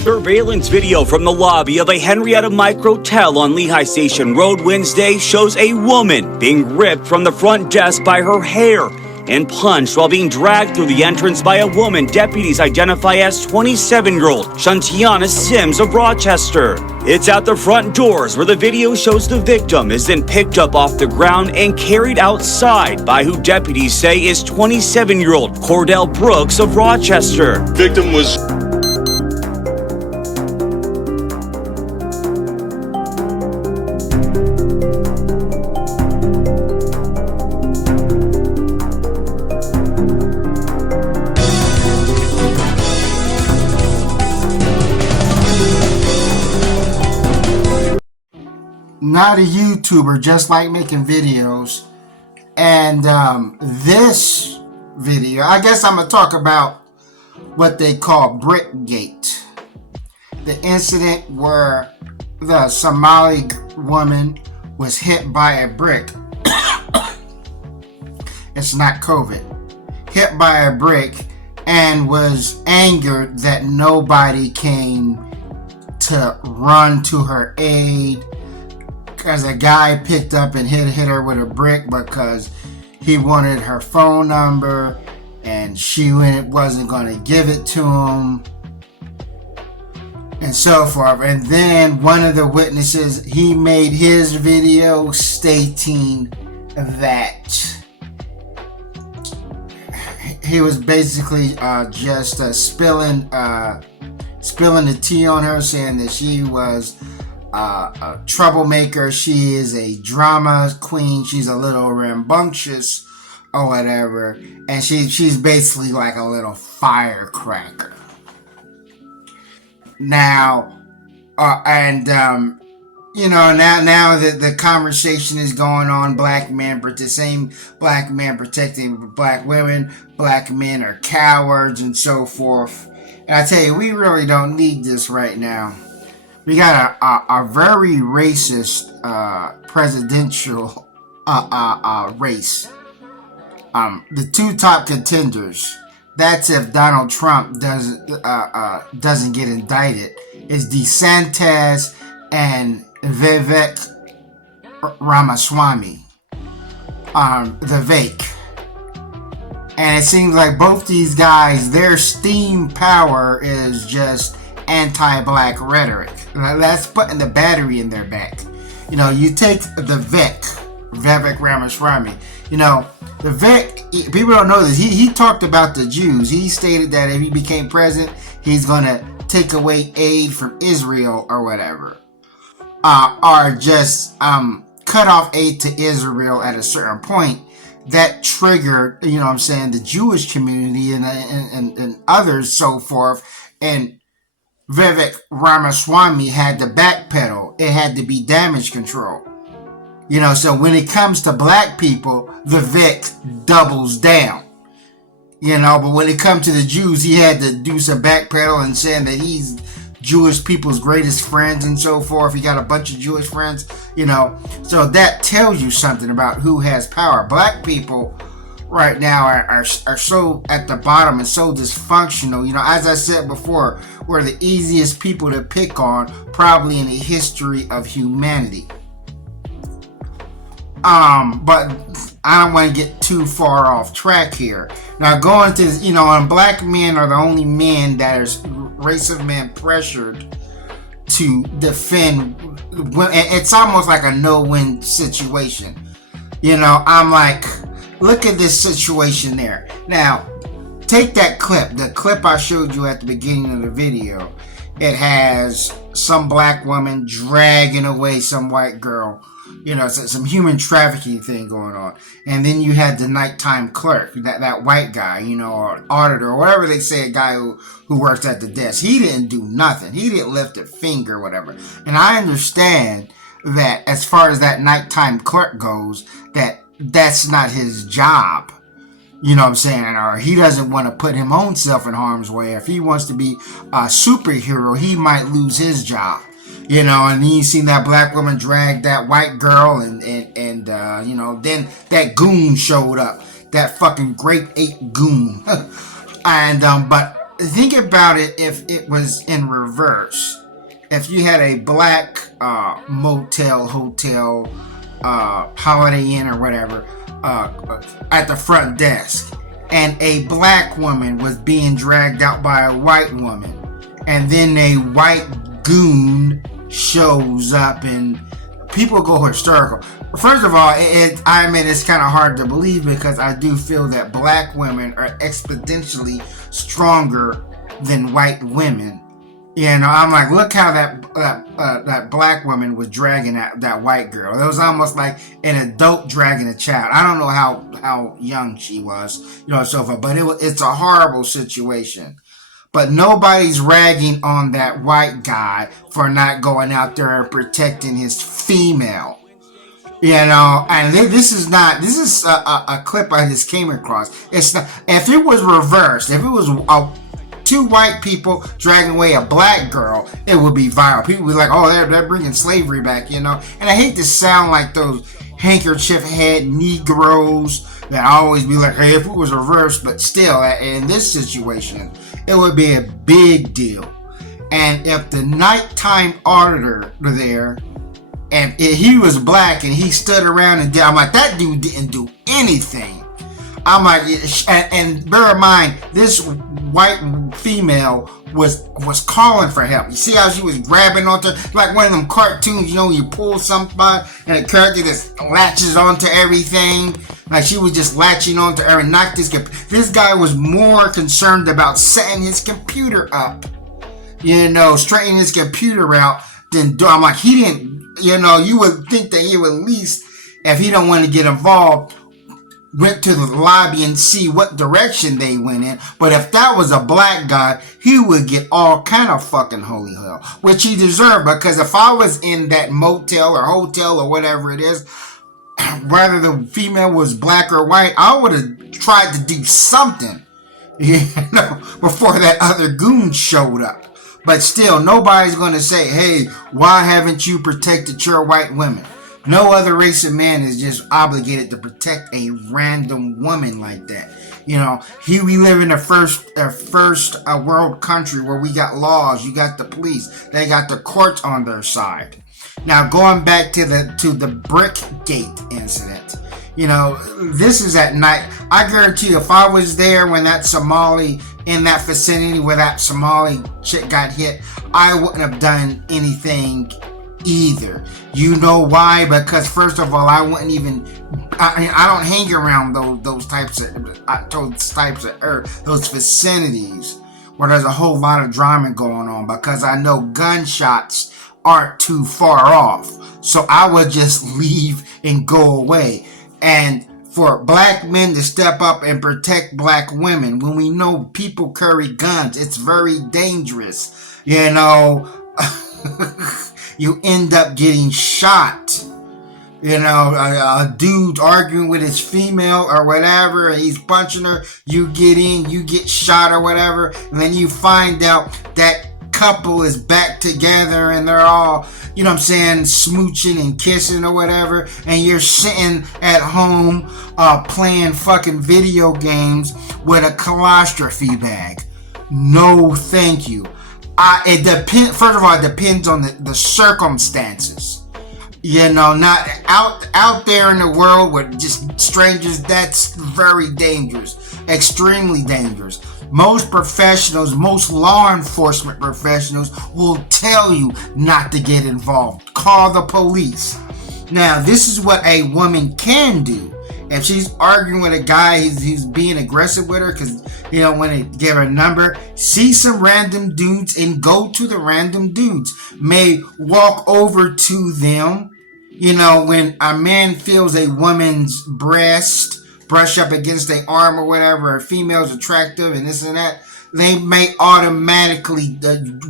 Surveillance video from the lobby of a Henrietta Microtel on Lehigh Station Road Wednesday shows a woman being ripped from the front desk by her hair and punched while being dragged through the entrance by a woman deputies identify as 27-year-old Shantiana Sims of Rochester. It's at the front doors where the video shows the victim is then picked up off the ground and carried outside by who deputies say is 27-year-old Cordell Brooks of Rochester. Victim was not a YouTuber, just like making videos. And this video, I guess I'm going to talk about what they call Brickgate. The incident where the Somali woman was hit by a brick. It's not COVID. Hit by a brick and was angered that nobody came to run to her aid. Because a guy picked up and hit her with a brick because he wanted her phone number and she wasn't going to give it to him and so forth. And then one of the witnesses, he made his video stating that he was basically just spilling the tea on her, saying that she was a troublemaker, she is a drama queen, she's a little rambunctious or whatever, and she's basically like a little firecracker. Now, you know, now that the conversation is going on, the same black men protecting black women, black men are cowards and so forth. And I tell you, we really don't need this right now. We got a very racist presidential race. The two top contenders, that's if Donald Trump doesn't get indicted, is DeSantis and Vivek Ramaswamy, Vivek. And it seems like both these guys, their steam power is just anti-black rhetoric. That's putting the battery in their back. You know, you take the Vivek Ramaswamy. You know, the Vic, people don't know this. He talked about the Jews. He stated that if he became president, he's going to take away aid from Israel or whatever. Or just cut off aid to Israel at a certain point. That triggered, you know what I'm saying, the Jewish community and others, so forth. And Vivek Ramaswamy had to backpedal. It had to be damage control. You know, so when it comes to black people, the Vic doubles down. You know, but when it comes to the Jews, he had to do some backpedal and saying that he's Jewish people's greatest friends and so forth. He got a bunch of Jewish friends, you know. So that tells you something about who has power. Black people right now are so at the bottom and so dysfunctional. You know, as I said before, we're the easiest people to pick on probably in the history of humanity. But I don't want to get too far off track here. Now going to, you know, and black men are the only men that are race of men pressured to defend. It's almost like a no-win situation. You know, I'm like, look at this situation there. Now, take that clip. The clip I showed you at the beginning of the video. It has some black woman dragging away some white girl. You know, some human trafficking thing going on. And then you had the nighttime clerk, that white guy, you know, or auditor, or whatever they say, a guy who works at the desk. He didn't do nothing. He didn't lift a finger or whatever. And I understand that as far as that nighttime clerk goes, that's not his job. You know what I'm saying? Or he doesn't want to put his own self in harm's way. If he wants to be a superhero, he might lose his job. You know, and then you seen that black woman drag that white girl and you know, then that goon showed up. That fucking grape ape goon. And, but think about it if it was in reverse. If you had a black motel, hotel, Holiday Inn or whatever at the front desk, and a black woman was being dragged out by a white woman, and then a white goon shows up and people go hysterical. First of all, I admit it's kind of hard to believe because I do feel that black women are exponentially stronger than white women. You know, I'm like, look how that black woman was dragging that white girl. It was almost like an adult dragging a child. I don't know how young she was, you know, so forth. But it's a horrible situation. But nobody's ragging on that white guy for not going out there and protecting his female. You know, and this is a clip I just came across. It's not, if it was reversed, if it was two white people dragging away a black girl, it would be viral. People would be like, oh, they're bringing slavery back, you know. And I hate to sound like those handkerchief head Negroes that always be like, hey, if it was reversed, but still, in this situation, it would be a big deal. And if the nighttime auditor were there, and he was black and he stood around and I'm like, that dude didn't do anything. I'm like, and bear in mind, this white female was calling for help. You see how she was grabbing onto, like one of them cartoons, you know, you pull something and a character that latches onto everything. Like she was just latching onto her and knocked this guy was more concerned about setting his computer up, you know, straightening his computer out than do. I'm like, he didn't, you know, you would think that he would at least, if he don't want to get involved, went to the lobby and see what direction they went in. But if that was a black guy, he would get all kind of fucking holy hell, which he deserved, because if I was in that motel or hotel or whatever it is, whether the female was black or white, I would have tried to do something, you know, before that other goon showed up. But still, nobody's going to say, hey, why haven't you protected your white women? No other race of man is just obligated to protect a random woman like that. You know, here we live in a first world country where we got laws. You got the police. They got the courts on their side. Now, going back to the Brickgate incident, you know, this is at night. I guarantee you, if I was there when that Somali, in that vicinity where that Somali chick got hit, I wouldn't have done anything either. You know why? Because first of all, I wouldn't even. I don't hang around those types of those vicinities where there's a whole lot of drama going on, because I know gunshots aren't too far off. So I would just leave and go away. And for black men to step up and protect black women, when we know people carry guns, it's very dangerous. You know, you end up getting shot. You know, a dude arguing with his female or whatever, and he's punching her, you get in, you get shot or whatever, and then you find out that couple is back together and they're all, you know what I'm saying, smooching and kissing or whatever, and you're sitting at home playing fucking video games with a colostrophe bag. No, thank you. It depends. First of all, it depends on the circumstances. You know, not out there in the world with just strangers. That's very dangerous, extremely dangerous. Most professionals, most law enforcement professionals will tell you not to get involved. Call the police. Now, this is what a woman can do. If she's arguing with a guy who's being aggressive with her, because, you know, when they give her a number, see some random dudes and go to the random dudes. May walk over to them. You know, when a man feels a woman's breast brush up against their arm or whatever, a female's attractive and this and that, they may automatically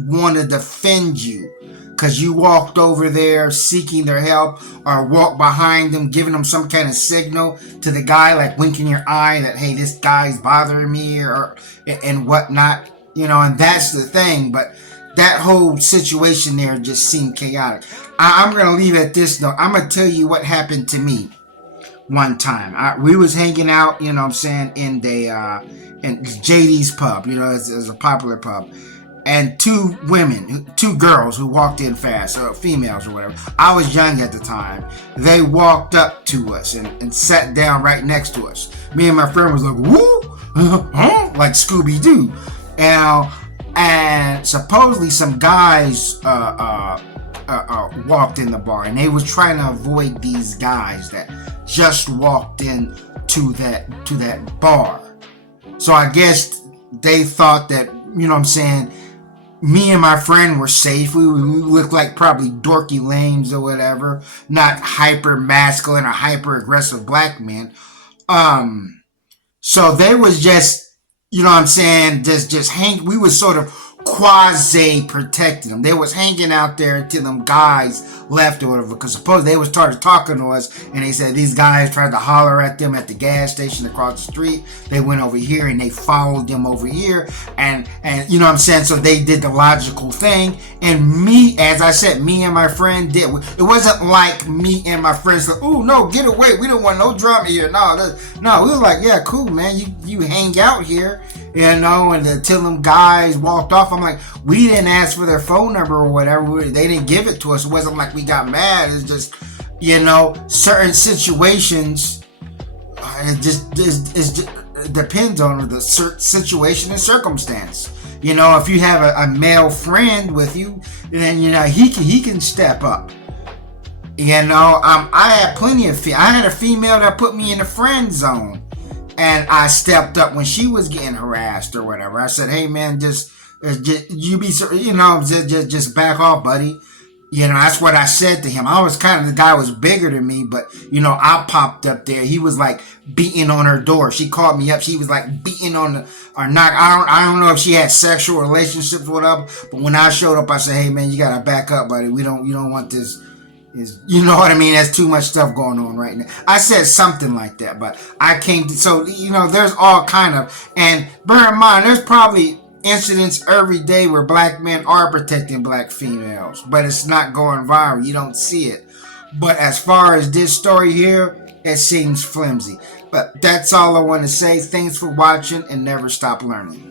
want to defend you because you walked over there seeking their help, or walk behind them giving them some kind of signal to the guy, like winking your eye that, hey, this guy's bothering me or and whatnot, you know. And that's the thing. But that whole situation there just seemed chaotic. I'm going to leave it at this though. I'm going to tell you what happened to me. one time. We was hanging out, you know what I'm saying, in the in JD's pub, you know, it's a popular pub. And two girls who walked in fast, females or whatever. I was young at the time. They walked up to us and sat down right next to us. Me and my friend was like, woo, like Scooby Doo. And supposedly some guys walked in the bar, and they was trying to avoid these guys that just walked in to that bar. So I guess they thought that, you know what I'm saying, me and my friend were safe. We looked like probably dorky lames or whatever, not hyper masculine or hyper aggressive black men. So they was just, you know what I'm saying, just hang. We was sort of quasi protecting them. They was hanging out there until them guys left or whatever, because suppose they was started talking to us, and they said these guys tried to holler at them at the gas station across the street. They went over here and they followed them over here, and you know what I'm saying, so they did the logical thing. And me, as I said, me and my friend did. It wasn't like me and my friends like, oh no, get away, we don't want no drama here. No, we was like, yeah, cool, man, you hang out here, you know. And until them guys walked off, I'm like, we didn't ask for their phone number or whatever. They didn't give it to us. It wasn't like we got mad. It's just, you know, certain situations. It depends on the situation and circumstance. You know, if you have a male friend with you, then you know he can step up. You know, I had plenty of. I had a female that put me in the friend zone, and I stepped up when she was getting harassed or whatever. I said, "Hey, man, just you be, you know, just back off, buddy." You know, that's what I said to him. I was kind of, the guy was bigger than me, but you know, I popped up there. He was like beating on her door. She called me up. She was like beating on or knock. I don't know if she had sexual relationships with her, but when I showed up, I said, "Hey, man, you gotta back up, buddy. You don't want this. You know what I mean? There's too much stuff going on right now." I said something like that, but I came to, so, you know, there's all kind of, and bear in mind, there's probably incidents every day where black men are protecting black females, but it's not going viral. You don't see it. But as far as this story here, it seems flimsy. But that's all I want to say. Thanks for watching, and never stop learning.